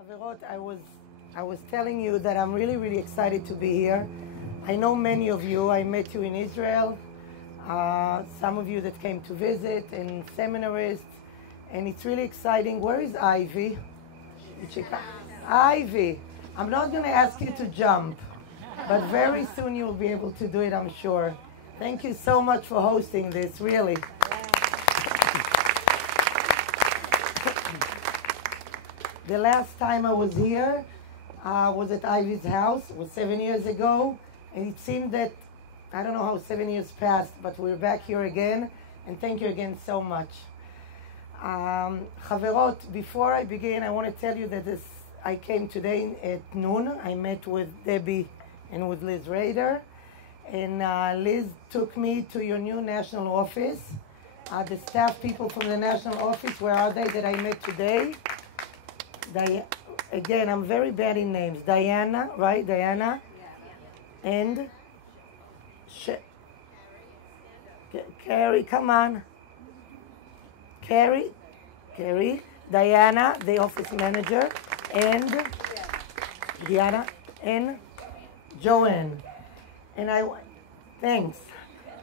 Chaverot, I was telling you that I'm really excited to be here. I know many of you. I met you in Israel. Some of you that came to visit and seminarists, and it's really exciting. Where is Ivy? Ivy, I'm not going to ask you to jump, but very soon you'll be able to do it, I'm sure. Thank you so much for hosting this, really. The last time I was here was at Ivy's house. It was 7 years ago, and it seemed that, I don't know how 7 years passed, but we're back here again, and thank you again so much. Chaverot, before I begin, I want to tell you that I came today at noon. I met with Debbie and with Liz Rader, and Liz took me to your new national office. The staff people from the national office, where are they, that I met today? Again, I'm very bad in names. Diana, right? Diana? Yeah. And? Carrie, come on. Carrie, Diana, the office manager, and Diana, and Joanne. And thanks.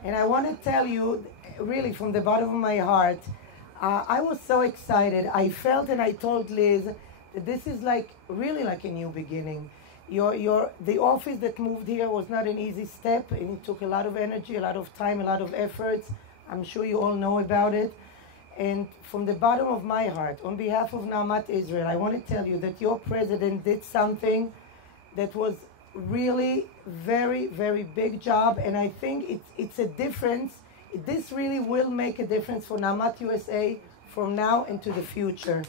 And I want to tell you, really from the bottom of my heart, I was so excited. I felt, and I told Liz, that this is really like a new beginning. The office that moved here was not an easy step, and it took a lot of energy, a lot of time, a lot of efforts. I'm sure you all know about it. And from the bottom of my heart, on behalf of AMAT Israel, I want to tell you that your president did something that was really very big job, and I think it's a difference. This really will make a difference for AMAT USA from now into the future.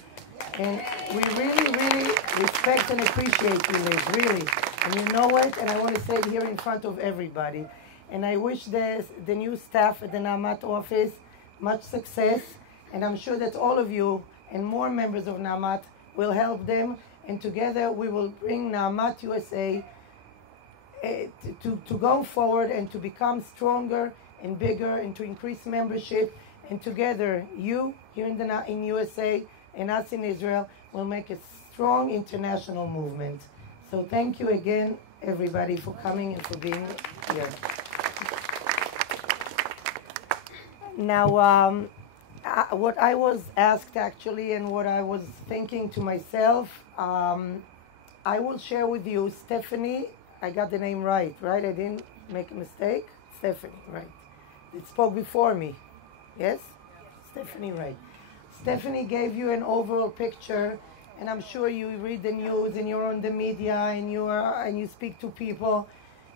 And we really respect and appreciate you, Liz, really. And you know it, and I want to say it here in front of everybody. And I wish the new staff at the AMAT office much success, and I'm sure that all of you and more members of AMAT will help them, and together we will bring AMAT USA to go forward and to become stronger and bigger and to increase membership, and together you here in USA and us in Israel will make a strong international movement. So thank you again, everybody, for coming and for being here. Now, what I was asked actually, and what I was thinking to myself, I will share with you Stephanie. I got the name right? I didn't make a mistake? Stephanie, right. It spoke before me. Yes? Stephanie, right. Stephanie gave you an overall picture, and I'm sure you read the news and you're on the media and you speak to people,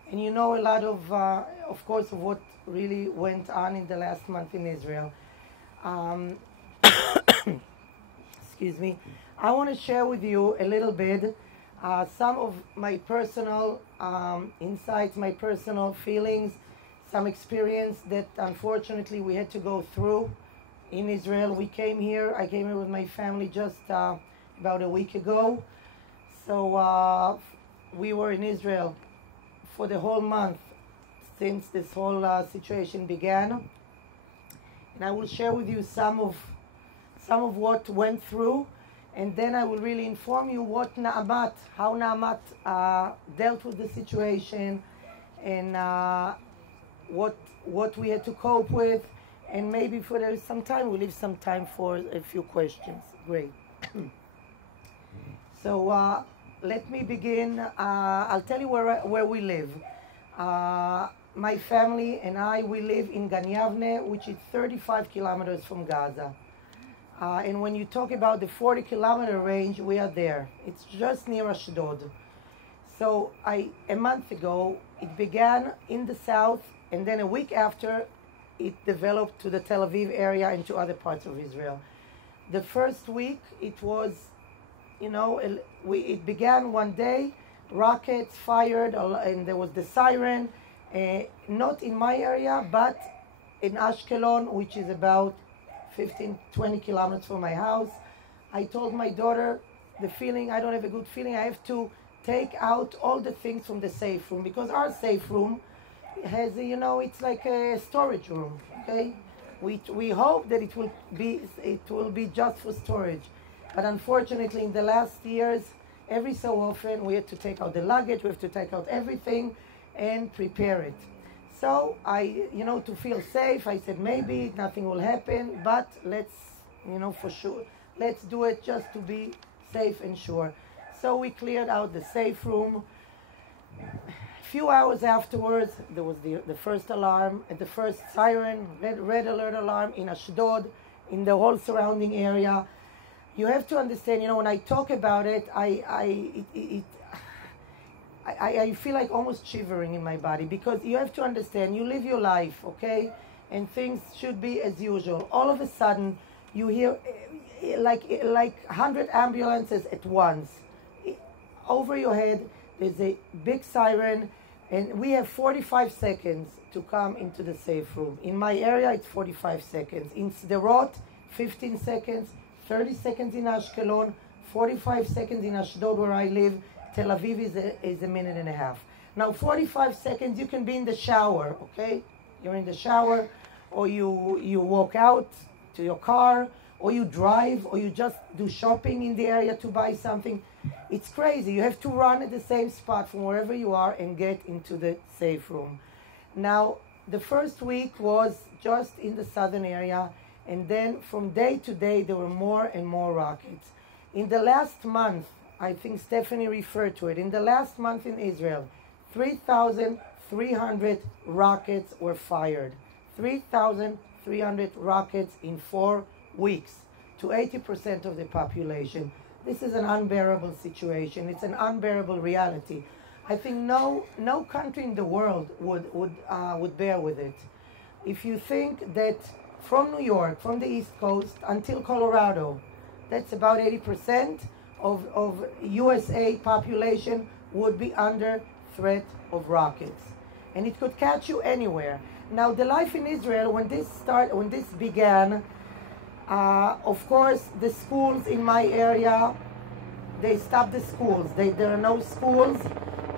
and you know a lot of course, of what really went on in the last month in Israel. Excuse me. I want to share with you a little bit some of my personal insights, my personal feelings, some experience that unfortunately we had to go through in Israel. I came here with my family just about a week ago. So we were in Israel for the whole month since this whole situation began. And I will share with you some of what went through, and then I will really inform you how AMAT dealt with the situation, and what we had to cope with, and maybe for there is some time, we'll leave some time for a few questions. Great. So let me begin. I'll tell you where we live. My family and we live in Gan Yavne, which is 35 kilometers from Gaza. And when you talk about the 40-kilometer range, we are there. It's just near Ashdod. So a month ago, it began in the south, and then a week after, it developed to the Tel Aviv area and to other parts of Israel. The first week, it was, it began one day, rockets fired, and there was the siren, not in my area, but in Ashkelon, which is about 15-20 kilometers from my house. I told my daughter, I don't have a good feeling, I have to take out all the things from the safe room, because our safe room has, it's like a storage room, okay? We hope that it will be just for storage. But unfortunately, in the last years, every so often we have to take out the luggage, we have to take out everything and prepare it. So I, to feel safe, I said maybe nothing will happen, but let's, for sure, let's do it just to be safe and sure. So we cleared out the safe room. A few hours afterwards, there was the first alarm, the first siren, red alert alarm in Ashdod, in the whole surrounding area. You have to understand, when I talk about it, I feel like almost shivering in my body, because you have to understand, you live your life, okay? And things should be as usual. All of a sudden, you hear like 100 ambulances at once. Over your head, there's a big siren, and we have 45 seconds to come into the safe room. In my area, it's 45 seconds. In Sderot, 15 seconds, 30 seconds in Ashkelon, 45 seconds in Ashdod, where I live. Tel Aviv is a minute and a half. Now, 45 seconds, you can be in the shower, okay? You're in the shower, or you walk out to your car, or you drive, or you just do shopping in the area to buy something. It's crazy. You have to run at the same spot from wherever you are and get into the safe room. Now, the first week was just in the southern area, and then from day to day, there were more and more rockets. In the last month, I think Stephanie referred to it, in the last month in Israel, 3,300 rockets were fired. 3,300 rockets in 4 weeks to 80% of the population. This is an unbearable situation. It's an unbearable reality. I think no country in the world would bear with it. If you think that from New York, from the East Coast until Colorado, that's about 80% of USA population would be under threat of rockets. And it could catch you anywhere. Now, the life in Israel, when this began, of course, the schools in my area, they stopped the schools. There are no schools,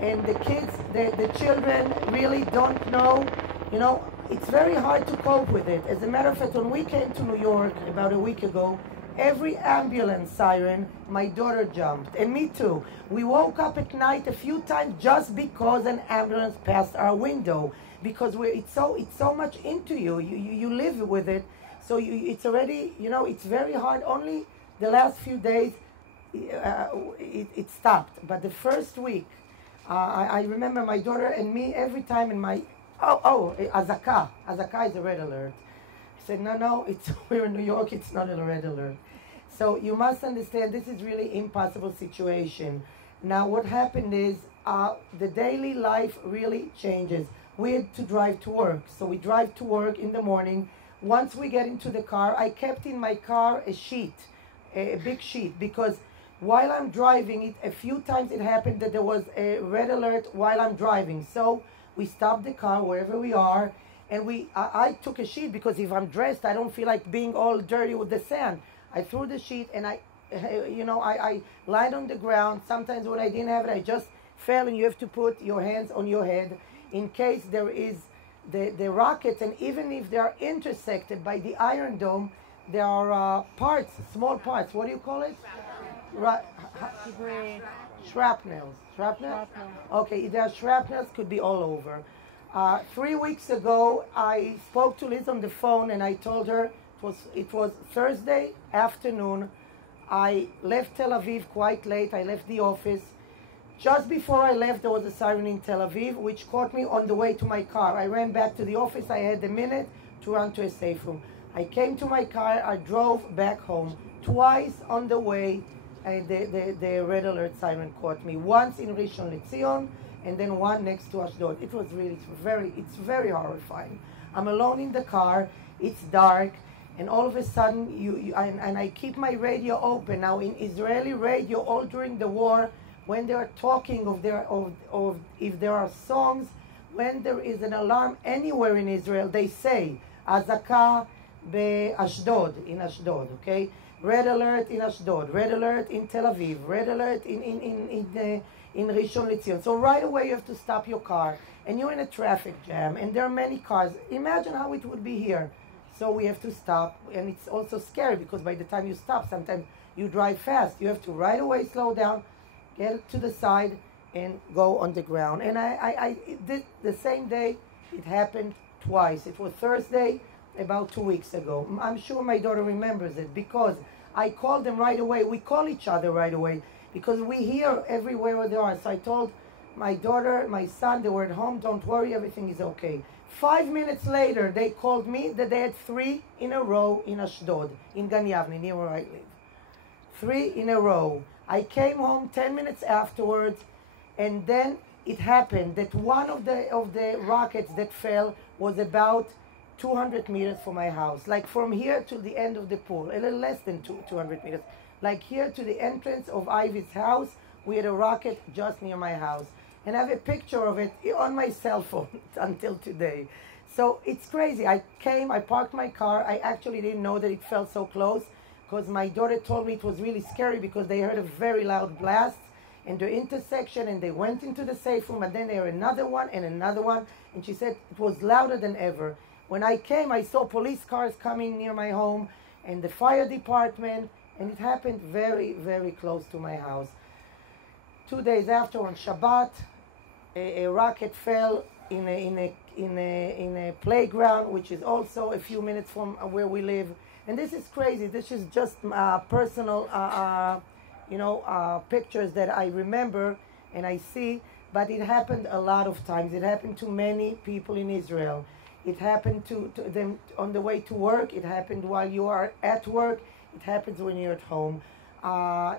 and the kids, the children really don't know. It's very hard to cope with it. As a matter of fact, when we came to New York about a week ago, every ambulance siren, my daughter jumped, and me too. We woke up at night a few times just because an ambulance passed our window, because it's so much into you. You live with it. So it's already, it's very hard. Only the last few days, it stopped. But the first week, I remember my daughter and me every time in my, Azaka. Azaka is a red alert. I said, no, we're in New York, it's not a red alert. So you must understand, this is really impossible situation. Now what happened is, the daily life really changes. We had to drive to work. So we drive to work in the morning. Once we get into the car, I kept in my car a sheet, a big sheet, because while I'm driving it, a few times it happened that there was a red alert while I'm driving. So we stopped the car wherever we are, and I took a sheet, because if I'm dressed, I don't feel like being all dirty with the sand. I threw the sheet, and I lied on the ground. Sometimes when I didn't have it, I just fell, and you have to put your hands on your head in case there is the rockets, and even if they are intersected by the Iron Dome, there are parts, small parts. What do you call it? Shrapnels. Shrapnel? Okay, there are shrapnels, could be all over. 3 weeks ago, I spoke to Liz on the phone, and I told her it was Thursday afternoon. I left Tel Aviv quite late. I left the office. Just before I left, there was a siren in Tel Aviv, which caught me on the way to my car. I ran back to the office. I had a minute to run to a safe room. I came to my car. I drove back home. Twice on the way, the red alert siren caught me. Once in Rishon LeZion, and then one next to Ashdod. It was really, it's very horrifying. I'm alone in the car. It's dark. And all of a sudden, and I keep my radio open. Now, in Israeli radio, all during the war, when they are talking of if there are songs, when there is an alarm anywhere in Israel, they say, Azaka Ashdod, in Ashdod, okay? Red alert in Ashdod, red alert in Tel Aviv, red alert in Rishon LeZion. So right away you have to stop your car, and you're in a traffic jam, and there are many cars. Imagine how it would be here. So we have to stop, and it's also scary, because by the time you stop, sometimes you drive fast. You have to right away slow down, get to the side, and go on the ground. And I did the same day. It happened twice. It was Thursday, about 2 weeks ago. I'm sure my daughter remembers it because I called them right away. We call each other right away because we hear everywhere where they are. So I told my daughter, my son, they were at home. Don't worry, everything is okay. 5 minutes later, they called me that they had 3 in a row in Ashdod, in Gan Yavne, near where I live. 3 in a row. I came home 10 minutes afterwards, and then it happened that one of the rockets that fell was about 200 meters from my house, like from here to the end of the pool, a little less than 200 meters. Like here to the entrance of Ivy's house, we had a rocket just near my house. And I have a picture of it on my cell phone until today. So it's crazy. I came, I parked my car. I actually didn't know that it fell so close because my daughter told me it was really scary because they heard a very loud blast in the intersection and they went into the safe room and then there another one and another one. And she said it was louder than ever. When I came, I saw police cars coming near my home and the fire department, and it happened very, very close to my house. 2 days after, on Shabbat, a rocket fell in a playground, which is also a few minutes from where we live. And this is crazy. This is just personal, pictures that I remember and I see. But it happened a lot of times. It happened to many people in Israel. It happened to them on the way to work. It happened while you are at work. It happens when you're at home.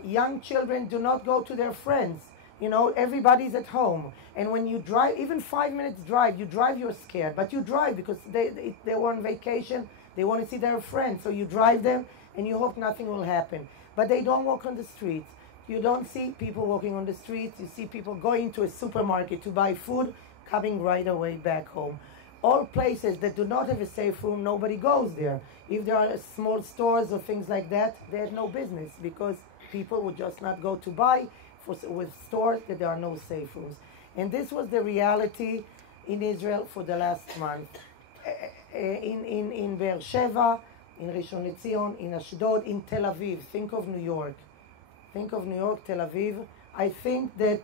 Young children do not go to their friends. You know, everybody's at home. And when you drive, even 5 minutes drive, you're scared. But you drive because they were on vacation. They want to see their friends. So you drive them and you hope nothing will happen. But they don't walk on the streets. You don't see people walking on the streets. You see people going to a supermarket to buy food, coming right away back home. All places that do not have a safe room, nobody goes there. If there are small stores or things like that, they have no business because people would just not go to buy with stores that there are no safe rooms. And this was the reality in Israel for the last month. In Be'er Sheva, in Rishon LeZion, in Ashdod, in Tel Aviv. Think of New York. Think of New York, Tel Aviv. I think that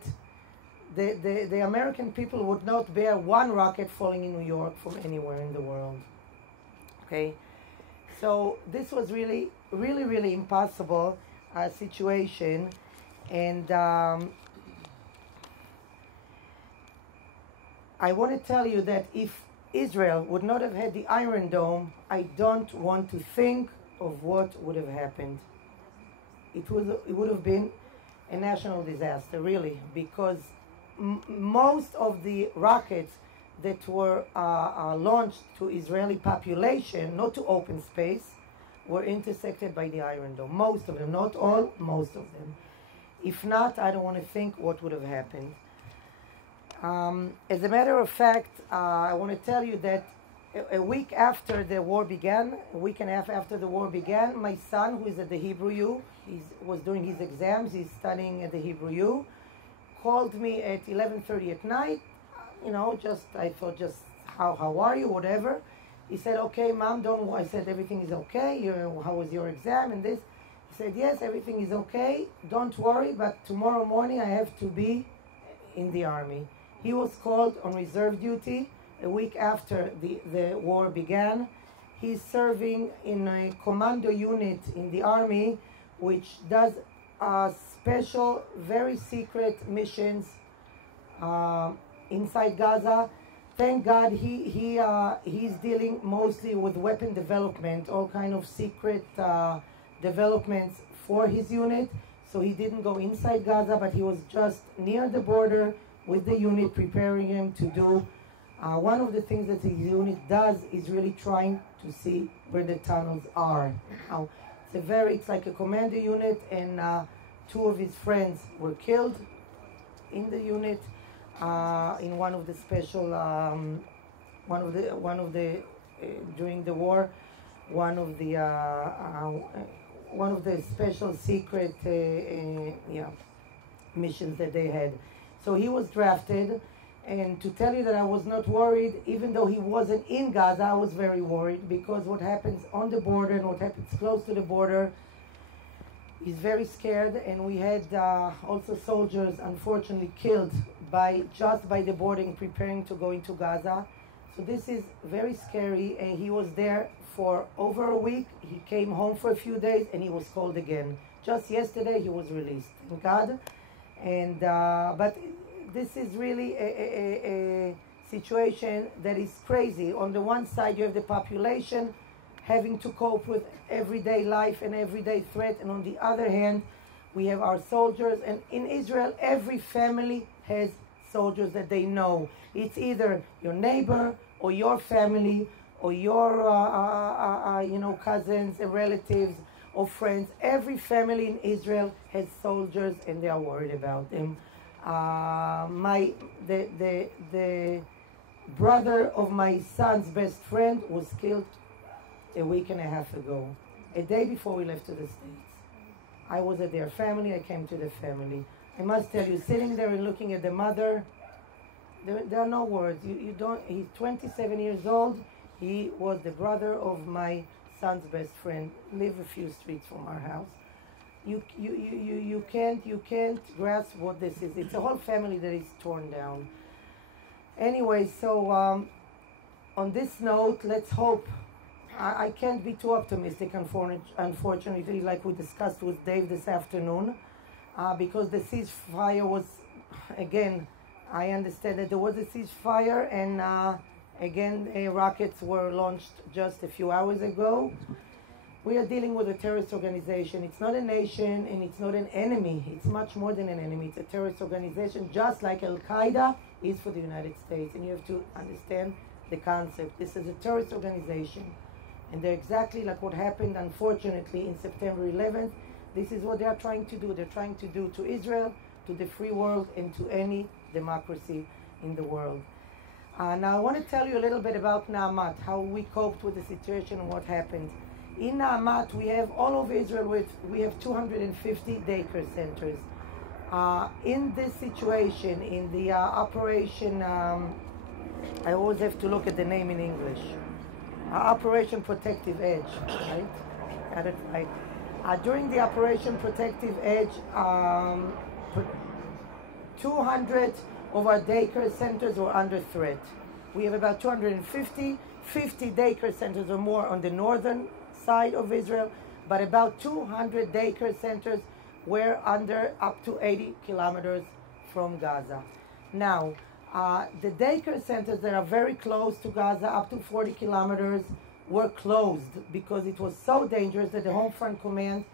the American people would not bear one rocket falling in New York from anywhere in the world. Okay? So this was really, really, really impossible situation. And I want to tell you that if Israel would not have had the Iron Dome, I don't want to think of what would have happened. It would have been a national disaster, really, because most of the rockets that were launched to Israeli population, not to open space, were intersected by the Iron Dome. Most of them, not all, most of them. If not, I don't want to think what would have happened. As a matter of fact, I want to tell you that a week after the war began, a week and a half after the war began, my son, who is at the Hebrew U, he was doing his exams, he's studying at the Hebrew U, called me at 11:30 at night. I thought, how are you, whatever. He said, okay, Mom, don't worry. I said, everything is okay. How was your exam and this? He said, yes, everything is okay. Don't worry, but tomorrow morning I have to be in the army. He was called on reserve duty a week after the war began. He's serving in a commando unit in the army, which does special, very secret missions inside Gaza. Thank God he's dealing mostly with weapon development, all kind of secret developments for his unit. So he didn't go inside Gaza, but he was just near the border with the unit, preparing him to do. One of the things that his unit does is really trying to see where the tunnels are. Now, it's like a commando unit, and 2 of his friends were killed in the unit in one of the special, during the war, one of the special secret missions that they had. So he was drafted, and to tell you that I was not worried, even though he wasn't in Gaza, I was very worried, because what happens on the border and what happens close to the border He's very scared, and we had also soldiers unfortunately killed just by the boarding, preparing to go into Gaza. So this is very scary, and he was there for over a week. He came home for a few days, and he was called again. Just yesterday, he was released. Thank God. And but this is really a situation that is crazy. On the one side, you have the population having to cope with everyday life and everyday threat, and on the other hand, we have our soldiers. And in Israel, every family has soldiers that they know. It's either your neighbor or your family or your cousins and relatives or friends. Every family in Israel has soldiers, and they are worried about them. The brother of my son's best friend was killed a week and a half ago, a day before we left to the States. I was at their family, I came to the family. I must tell you, sitting there and looking at the mother, there are no words. You don't. He's 27 years old. He was the brother of my son's best friend. Live a few streets from our house. You can't grasp what this is. It's a whole family that is torn down. Anyway, so on this note, let's hope. I can't be too optimistic, unfortunately, like we discussed with Dave this afternoon, because the ceasefire was, again, I understand that there was a ceasefire, and again, rockets were launched just a few hours ago. We are dealing with a terrorist organization. It's not a nation, and it's not an enemy. It's much more than an enemy. It's a terrorist organization, just like Al-Qaeda is for the United States. And you have to understand the concept. This is a terrorist organization. And they're exactly like what happened, unfortunately, in September 11th. This is what they are trying to do. They're trying to do to Israel, to the free world, and to any democracy in the world. Now, I want to tell you a little bit about AMAT, how we coped with the situation and what happened. In AMAT, we have all over Israel, we have 250 daycare centers. In this situation, in the operation, I always have to look at the name in English. Operation Protective Edge, right? Got it right. During the Operation Protective Edge, 200 of our daycare centers were under threat. We have about 250, 50 daycare centers or more on the northern side of Israel, but about 200 daycare centers were under up to 80 kilometers from Gaza. Now, the daycare centers that are very close to Gaza, up to 40 kilometers, were closed because it was so dangerous that the Home Front Command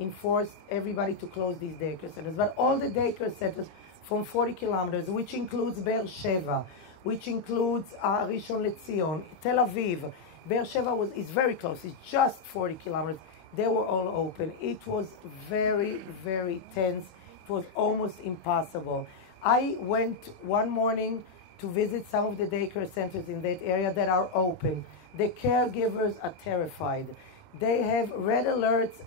enforced everybody to close these daycare centers. But all the daycare centers from 40 kilometers, which includes Be'er Sheva, which includes Rishon LeZion, Tel Aviv. Be'er Sheva is very close. It's just 40 kilometers. They were all open. It was very, very tense. It was almost impossible. I went one morning to visit some of the daycare centers in that area that are open. The caregivers are terrified. They have red alerts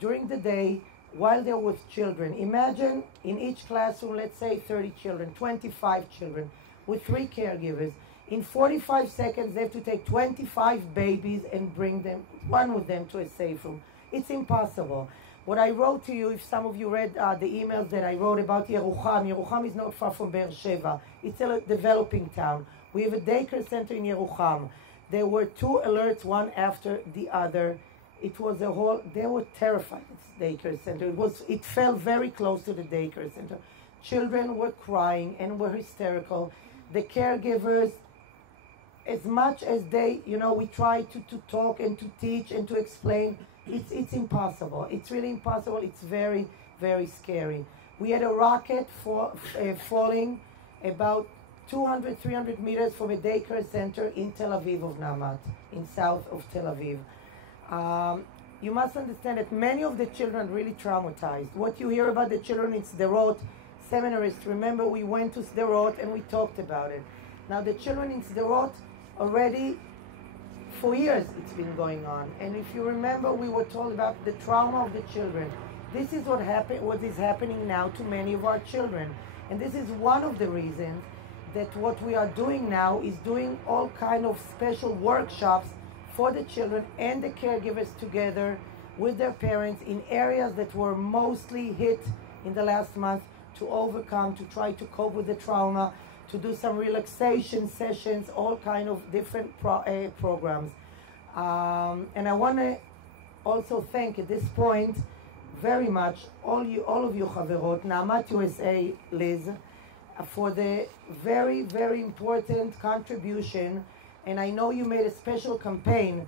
during the day while they're with children. Imagine in each classroom, let's say 30 children, 25 children with 3 caregivers. In 45 seconds, they have to take 25 babies and run with them to a safe room. It's impossible. What I wrote to you, if some of you read the emails that I wrote about Yerucham. Yerucham is not far from Be'er Sheva. It's a developing town. We have a daycare center in Yerucham. There were 2 alerts, one after the other. It was they were terrified at this daycare center. It felt very close to the daycare center. Children were crying and were hysterical. The caregivers, as much as we try to talk and to teach and to explain, it's impossible. It's really impossible. It's very, very scary. We had a rocket falling about 200, 300 meters from a daycare center in Tel Aviv of AMAT, in south of Tel Aviv. You must understand that many of the children are really traumatized. What you hear about the children in Sderot, seminarists, remember we went to Sderot and we talked about it. Now the children in Sderot already, for years it's been going on. And if you remember, we were told about the trauma of the children. This is what is happening now to many of our children. And this is one of the reasons that what we are doing now is doing all kind of special workshops for the children and the caregivers together, with their parents in areas that were mostly hit in the last month, to overcome, to try to cope with the trauma, to do some relaxation sessions, all kind of different programs. And I want to also thank at this point very much all of you Chaverot, Naamat USA, Liz, for the very, very important contribution. And I know you made a special campaign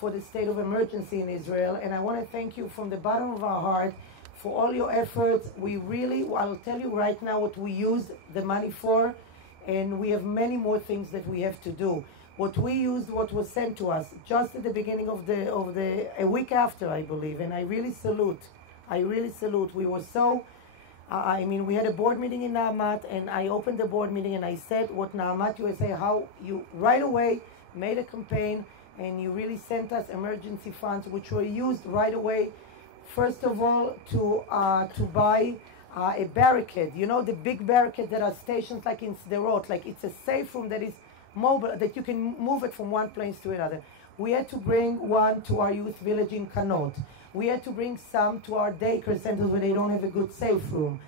for the state of emergency in Israel, and I want to thank you from the bottom of our heart for all your efforts. We really, I'll tell you right now what we used the money for, and we have many more things that we have to do. What we used, what was sent to us just at the beginning of a week after, I believe, and I really salute. We were so, we had a board meeting in Naamat, and I opened the board meeting and I said what Naamat USA, how you right away made a campaign and you really sent us emergency funds, which were used right away. First of all, to buy a barricade. You know, the big barricade that are stations like in Sderot, like it's a safe room that is mobile, that you can move it from one place to another. We had to bring one to our youth village in Kanot. We had to bring some to our daycare centers where they don't have a good safe room.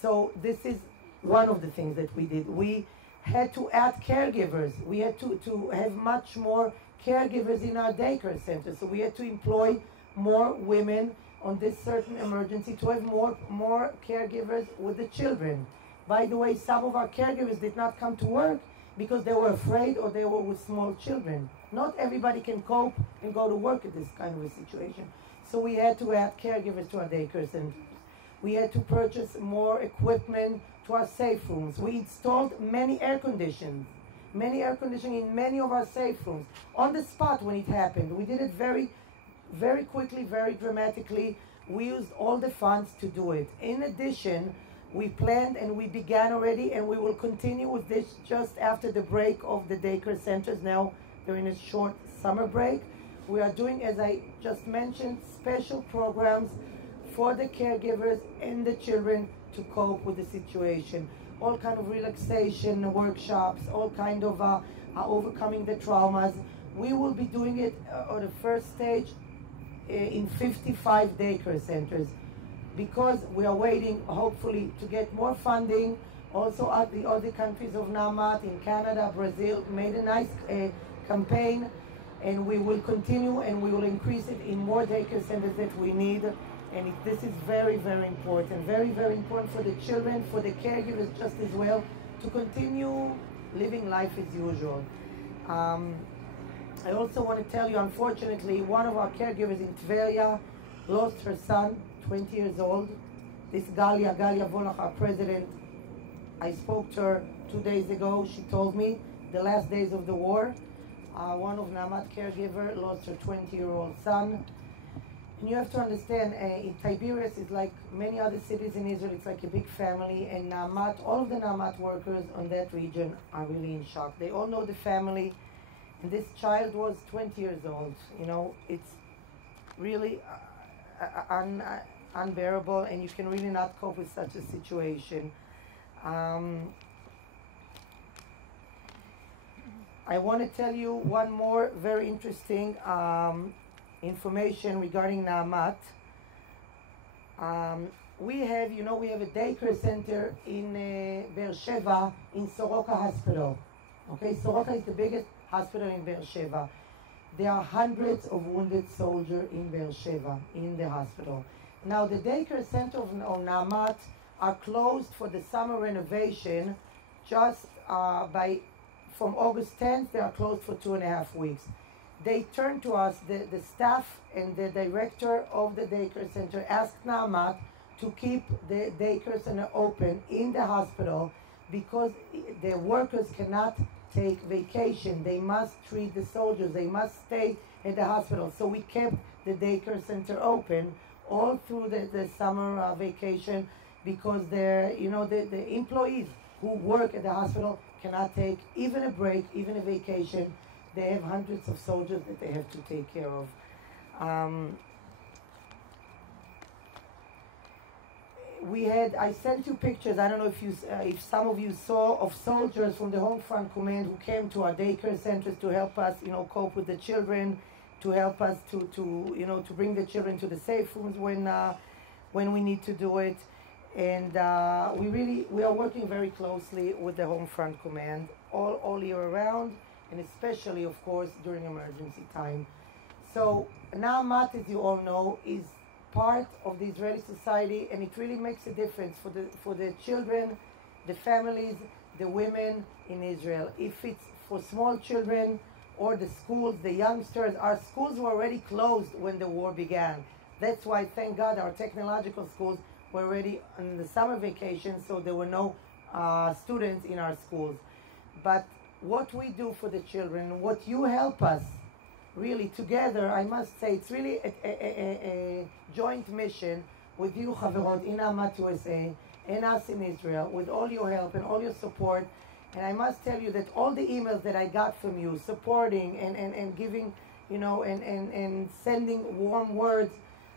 So this is one of the things that we did. We had to add caregivers. We had to have much more caregivers in our daycare centers. So we had to employ more women on this certain emergency to have more caregivers with the children. By the way, some of our caregivers did not come to work because they were afraid or they were with small children. Not everybody can cope and go to work at this kind of a situation. So we had to add caregivers to our daycare centers. We had to purchase more equipment to our safe rooms. We installed many air conditioning in many of our safe rooms on the spot when it happened. We did it very, very quickly, very dramatically. We used all the funds to do it. In addition, we planned and we began already, and we will continue with this just after the break of the daycare centers. Now they're in a short summer break. We are doing, as I just mentioned, special programs for the caregivers and the children to cope with the situation. All kind of relaxation workshops, all kind of overcoming the traumas. We will be doing it on the first stage in 55 daycare centers, because we are waiting, hopefully, to get more funding. Also, at the other countries of Naamat in Canada, Brazil, made a nice campaign, and we will continue and we will increase it in more daycare centers that we need. And this is very, very important. Very, very important for the children, for the caregivers just as well, to continue living life as usual. I also want to tell you, unfortunately, one of our caregivers in Tveria lost her son, 20 years old. This Galia Volach, our president, I spoke to her 2 days ago. She told me the last days of the war, one of Naamat caregiver lost her 20-year-old son. And you have to understand, in Tiberias, it's like many other cities in Israel, it's like a big family, and Naamat, all of the Naamat workers on that region are really in shock. They all know the family, and this child was 20 years old. You know, it's really unbearable, and you can really not cope with such a situation. I want to tell you one more very interesting information regarding Naamat. We have a daycare center in Be'er Sheva in Soroka Hospital. Okay, Soroka is the biggest hospital in Be'er Sheva. There are hundreds of wounded soldiers in Be'er Sheva in the hospital. Now, the daycare center of Naamat are closed for the summer renovation. Just from August 10th, they are closed for 2.5 weeks. They turned to us, the staff and the director of the daycare center asked Naamat to keep the daycare center open in the hospital because the workers cannot take vacation. They must treat the soldiers. They must stay in the hospital. So we kept the daycare center open all through the summer vacation, because the employees who work at the hospital cannot take even a break, even a vacation. They have hundreds of soldiers that they have to take care of. I sent you pictures, I don't know if some of you saw, of soldiers from the Home Front Command who came to our daycare centers to help us, cope with the children, to help us to you know, to bring the children to the safe rooms when we need to do it. And we are working very closely with the Home Front Command all year around, and especially, of course, during emergency time. So now AMAT, as you all know, is part of the Israeli society, and it really makes a difference for the children, the families, the women in Israel. If it's for small children or the schools, the youngsters, our schools were already closed when the war began. That's why, thank God, our technological schools were already on the summer vacation, so there were no students in our schools. But what we do for the children, what you help us, really together, I must say, it's really a joint mission with you, Chaverot, in AMAT USA, and us in Israel, with all your help and all your support. And I must tell you that all the emails that I got from you, supporting and giving, you know, and sending warm words,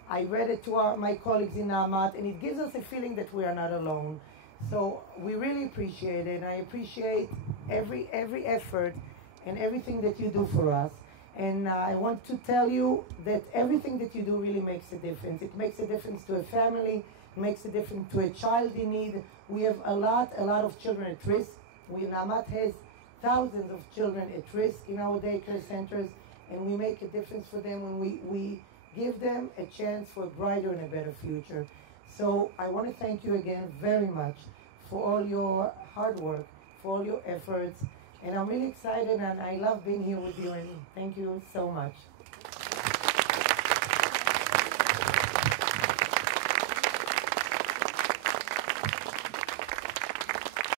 I read it to my colleagues in AMAT, and it gives us a feeling that we are not alone. So we really appreciate it, and I appreciate every effort and everything that you do for us. And I want to tell you that everything that you do really makes a difference. It makes a difference to a family, it makes a difference to a child in need. We have a lot of children at risk. AMAT has thousands of children at risk in our daycare centers, and we make a difference for them when we give them a chance for a brighter and a better future. So I want to thank you again very much for all your hard work, for all your efforts, and I'm really excited, and I love being here with you, and thank you so much.